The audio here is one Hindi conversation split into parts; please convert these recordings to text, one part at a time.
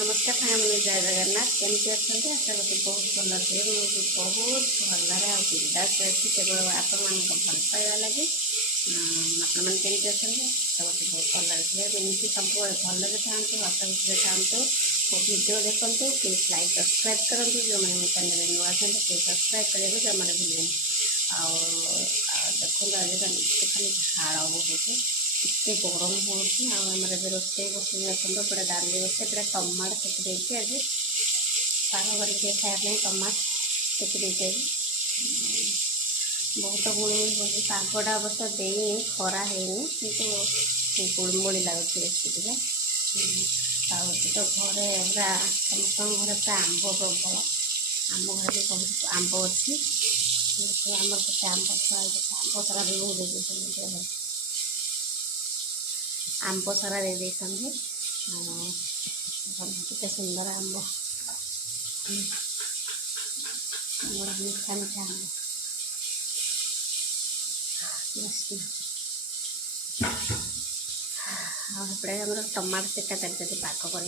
नमस्कार फैमिली जय जगन्नाथ केमती अच्छा आशा करते बहुत भल थे बहुत भलरे आ बिंदास अच्छी केवल आपण मान भल पाइबा लगे आपण मैंने केमती अच्छा आशा करते बहुत भल थे एमती सब भलरे था हस खुशी था मो भिडियो देखूँ प्लीज लाइक सब्सक्राइब करूँ जो मैंने मो चैनल नुआ था प्लीज सब्सक्राइब करेंगे जमा भूलें देखो आजिकल खाली झाड़ बहुत इतने गरम होमर ए रोसे बस देखो पूरा डाली बसे पूरा टमाट सेकी आज पाग करके खायापी टमाट सेकी आज बहुत गुड़गुड़ी हो पागटा अवश्य देनी खरा है कि गुड़मुड़ी लगुच बेसी टे तो घरे पूरा समस्त घरे पूरा आंब प्रबल आम घर भी बहुत आंब अच्छी आम के आंब छुआ आंब सारा भी बहुत आंब सारा दे देते सुंदर आंब मीठा मीठा आंब आपड़े आम टमाट सेका चलते पाक कर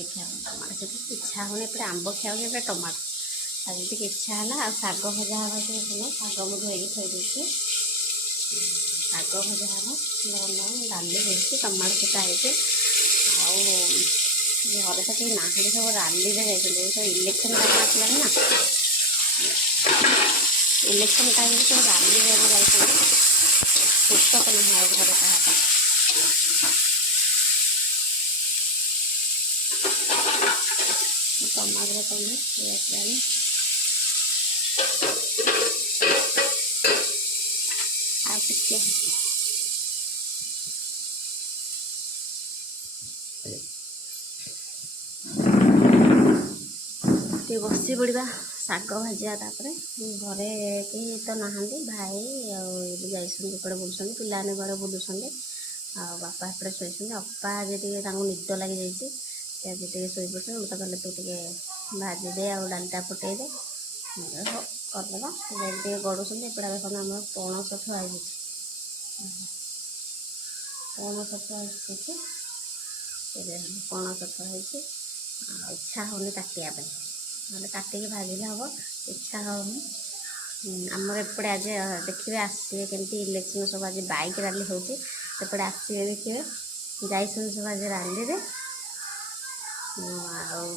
टमाट से इच्छा होने पे आंब खाऊ टमाट आज इच्छा है शाग भजा हाँ शाग मुझे धोई थी शाग भजा हम गरम डाली हो टमाट सेका है घर तो कहीं ना सब राली जाते तो इलेक्शन टाइम आसला ना इलेक्शन टाइम सब राली जाते पुस्तक ना घर कहा टमाटर कमी बस पड़ा शाग भाजा घरे कहीं तो नहांती भाई आईपड़े बुलूँ पिलाने बड़े बुलूँ बापा एपटे शोचे अपा आज निद लगी जाइए आज शोई पड़ते मत कहले तू टे भाजीदे आ डालटा फुटे दे करदे गड़ुं एपटा देखो आम पणस थुआई पणस थुआई पणस थुआई इच्छा होनी काटापी ना काटिकी भाजिले हम इच्छा होनी आमर एपटे आज देखिए आसवे केमती इलेक्शन सब आज बाइक रैली होपटे आसवे देखिए जाइए सब आज रैली रे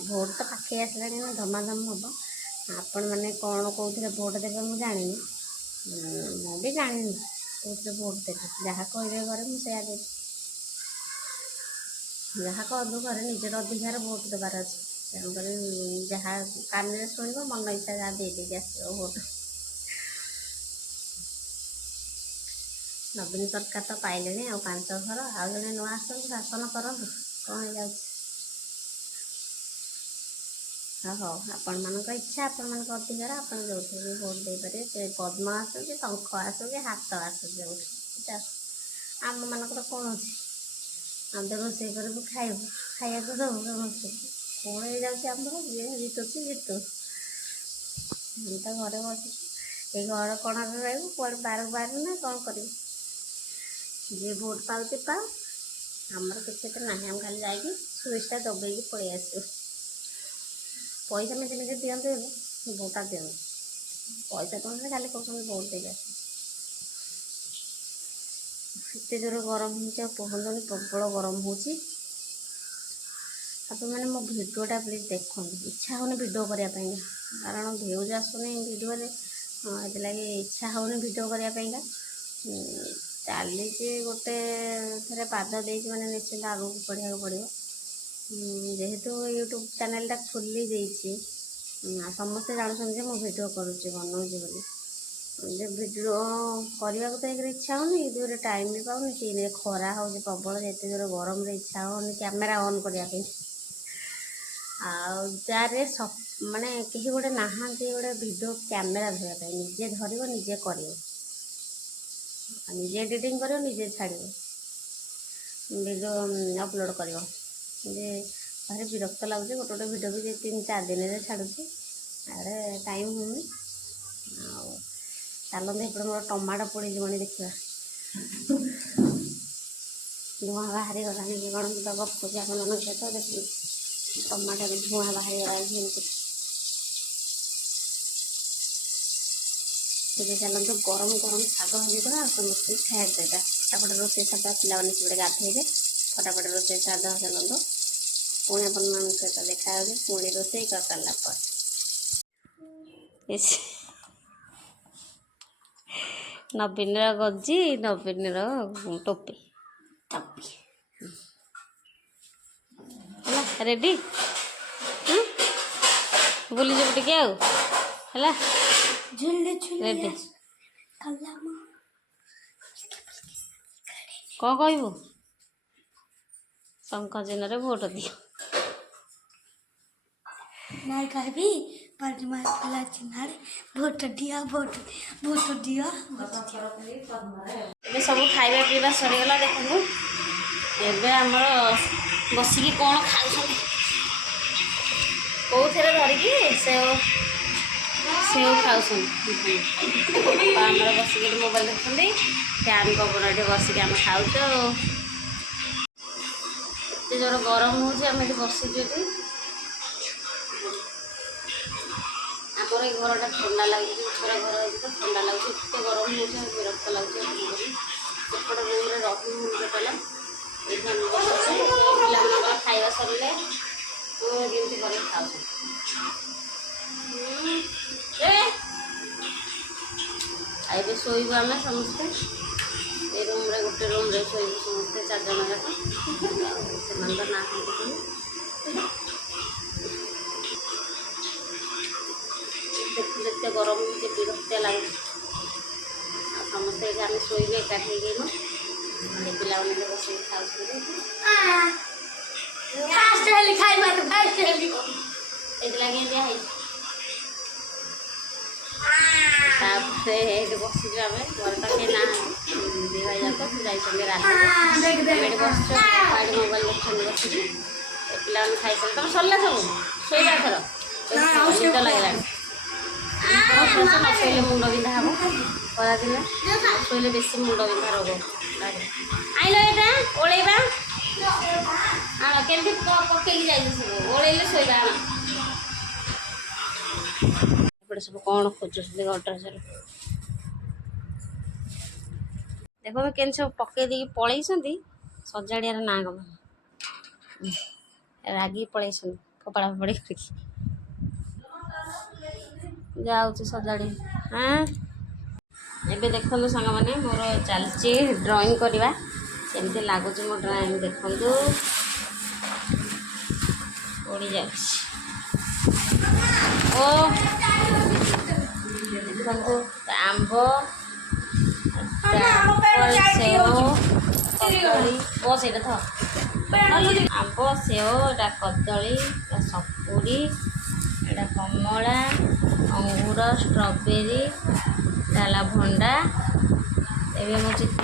भोट तो पाखे आसला धमाधम हम आपण मैंने कौन कौन भोट देवे मुझे जानी मु भी जानी कौन भोट देवे जहाँ कहे घरे मुझे दे जहाँ कहू घरे निजर अधिकार भोट देवार अच्छे तेणुक जहाँ कान शुण मन इच्छा जहाँ दे आस भोट नवीन सरकार तो पाइले आ 5 थर आ जड़े नुआ आस शासन करूँ कौन हो हाँ आपण मान इच्छा आपण मान अधिकार आप जो भी भोट दे पारे पद्म आसू कि शंख आसू कि हाथ आसू जो आम मानक कौन अच्छे आम तो रोसे कर खाइबू खाया तो दबू समस्त कौन हो जामर जी जीतुची जीतु हम तो घरे बस ये घर कण रही कौन बार बार ना कौन कर जी भोट पाँच पाओ आमर किसी तो ना हम खाली जाकि सुइचटा दबेगी पलि आसू पैसा मेजे मेजे दिखते भोटा दिखाँ पैसा तो खाली कहते भोट दे एत जोर गरम हो कहते प्रबल गरम हो मैंने मो भिडियोटा प्लीज देखो इच्छा होनी भिडियो करने कारण भ्यूज आसुनी भिडियो लगे इच्छा होनी भिडियो करने चली गोटे थे पाद दे मैंने निश्चिंत आगू पढ़ा पड़ो जेहेतु यूट्यूब चैनलटा खोली देती समस्ते जानते मो भिडियो करुँच बनाऊँगी बोली भिडियो करने को तो एक इच्छा होनी दुरे टाइम भी पाऊनी तीन खरा हो प्रबल जिते जोर गरम इच्छा होनी कैमेरा ऑन करने आरे सब माने कहीं गोटे नहांती गोटे भिडियो कैमेरा धरने निजे धर निजे कर निजे एडिटिंग कर निजे छाड़ भिडियो अपलोड कर भारी विरक्त लगुच गोटे गोटे भिडियो भी 3-4 दिन छाड़ुची आड़े टाइम होनी चलते एपटे मोर टमाटो पोड़ी जीवन देखा धुआं बाहरी गलानी कि कौन तो गपुची आप सहित देखिए ଟମାଟୋ ବି ଧୂଆଁ ବାହାରିଗଲା ଯେମିତି। ଏବେ ଚାଲନ୍ତୁ ଗରମ ଗରମ ଶାଗ ଭାଜିଦେବା ଆଉ ସମସ୍ତେ ଖାଇବାକୁ ଦେବା। ଫଟାଫଟ ରୋଷେଇ ସାରିଦେବା, ପିଲାମାନେ ସେପଟେ ଗାଧେଇବେ। ଫଟାଫଟ ରୋଷେଇ ସାରିଦେବା ଚାଲନ୍ତୁ। ପୁଣି ଆପଣମାନଙ୍କ ସହିତ ଦେଖା ହେଉଛି ପୁଣି ରୋଷେଇ କରିସାରିଲା ପରେ। ନବୀନର ଗଜି, ନବୀନର ଟୋପି ହେଲା ରେଡ଼ି। ବୁଲିଯିବୁ ଟିକେ ଆଉ ହେଲା ରେଡ଼ି। କ'ଣ କହିବୁ? ଶଙ୍ଖ ଚିହ୍ନରେ ଭୋଟ ଦିଅ। ନାଇଁ କହିବି ପଦ୍ମା ଫୁଲ ଚିହ୍ନରେ ଭୋଟ ଦିଅ, ଭୋଟ ଦିଅ। ଏବେ ସବୁ ଖାଇବା ପିଇବା ସରିଗଲା। ଦେଖନ୍ତୁ ଏବେ ଆମର ବସିକି କ'ଣ ଖାଉଛନ୍ତି, କେଉଁଥିରେ ଧରିକି ସେଓ ଖାଉଛନ୍ତି। ଆମର ବସିକି ମୋବାଇଲ ଦେଖୁଛନ୍ତି, ଫ୍ୟାନ୍ ପବନ ଏଠି ବସିକି ଆମେ ଖାଉଛୁ। ଏତେ ଜୋର ଗରମ ହେଉଛି, ଆମେ ଏଠି ବସିଛୁ। ଏଠି ଆମର ଏଇ ଘରଟା ଥଣ୍ଡା ଲାଗୁଛି, ଛୋଟ ଘର ହେଇଛି ତ ଥଣ୍ଡା ଲାଗୁଛି। ଏତେ ଗରମ ହେଉଛି ଆଉ ବିରକ୍ତ ଲାଗୁଛି। ସେପଟେ ରୁମ୍ରେ ରହି ହଉନି ଟୋଟାଲ। ଏଇଠି ଆମେ ବସୁଛୁ, ପିଲାମାନଙ୍କର ଖାଇବା ସରିଲେ ଯେମିତି କରିକି ଖାଉଛୁ। ଆଉ ଏବେ ଶୋଇବୁ ଆମେ ସମସ୍ତେ ଏ ରୁମ୍ରେ, ଗୋଟେ ରୁମ୍ରେ ଶୋଇବୁ ସମସ୍ତେ 4 ଜଣ ଯାକ। ଆଉ ସେମାନେ ତ ନାହାନ୍ତି। ଦେଖୁଛୁ ଏତେ ଗରମ ହେଉଛି, ବିରକ୍ତିଆ ଲାଗୁଛି। ଆଉ ସମସ୍ତେ ଏଠି ଆମେ ଶୋଇବୁ ଏକାଠି ହେଇକିନା। ପିଲାମାନେ ବସିକି ଖାଉଛନ୍ତି। ଏଥିଲାଗି ଦିଆହେଇଛି। ତାପରେ ଏଠି ବସିଛୁ ଆମେ, ଘରେ ତ କେହି ନାହାନ୍ତି। 2 ଭାଇ ଯାକ ଯାଇଛନ୍ତି ରାତିରେ। ଏଠି ବସିଛୁ, ଏଠି ମୋବାଇଲ ଦେଖୁଛନ୍ତି ବସିକି। ଏ ପିଲାମାନେ ଖାଇସାରିଲେ। ତମେ ସରିଲା ସବୁ ଶୋଇବା ଏଥର, ନିଦ ଲାଗିଲାଣି। ନ ଶୋଇଲେ ମୁଣ୍ଡ ବିନ୍ଧା ହେବ। ଖରାଦିନେ ଶୋଇଲେ ବେଶୀ ମୁଣ୍ଡ ବିନ୍ଧା ରୋଗ। ଆଇଲ ଏଇଟା ଓଳେଇବା, ଆଣ କେମିତି ପକେଇକି ଯାଇଛୁ ସବୁ ଓଳେଇଲେ ଶୋଇବା। ଆଣ ଏପଟେ ସବୁ କ'ଣ ଖୋଜୁଛନ୍ତି ଗଡ୍ରେଜରେ। ଦେଖନ୍ତୁ କେମିତି ସବୁ ପକେଇ ଦେଇକି ପଳେଇଛନ୍ତି। ସଜାଡ଼ିବାର ନାଁ ଗମ ରାଗିକି ପଳେଇଛନ୍ତି, ଫୋପାଡ଼ା ଫୋପାଡ଼ି କରିକି। ଯାଉଛି ସଜାଡ଼ି। ଏବେ ଦେଖନ୍ତୁ ସାଙ୍ଗମାନେ, ମୋର ଚାଲିଛି ଡ୍ରଇଂ କରିବା। ସେମିତି ଲାଗୁଛି ମୋ ଡ୍ରଇଂ। ଦେଖନ୍ତୁ ଉଡ଼ି ଯାଉଛି। ଓ ଦେଖନ୍ତୁ ଆମ୍ବ, ସେଓ, କଦଳୀ। ଓ ସେଇଟା ତ ଆମ୍ବ, ସେଓ, ଏଇଟା କଦଳୀ, ଏଇଟା ସପୁରୀ, ଏଇଟା କମଳା, ଅଙ୍ଗୁର, ଷ୍ଟ୍ରବେରୀ, ଏଇଟା ହେଲା ଭଣ୍ଡା। ଏବେ ମୁଁ ଚିତ୍ର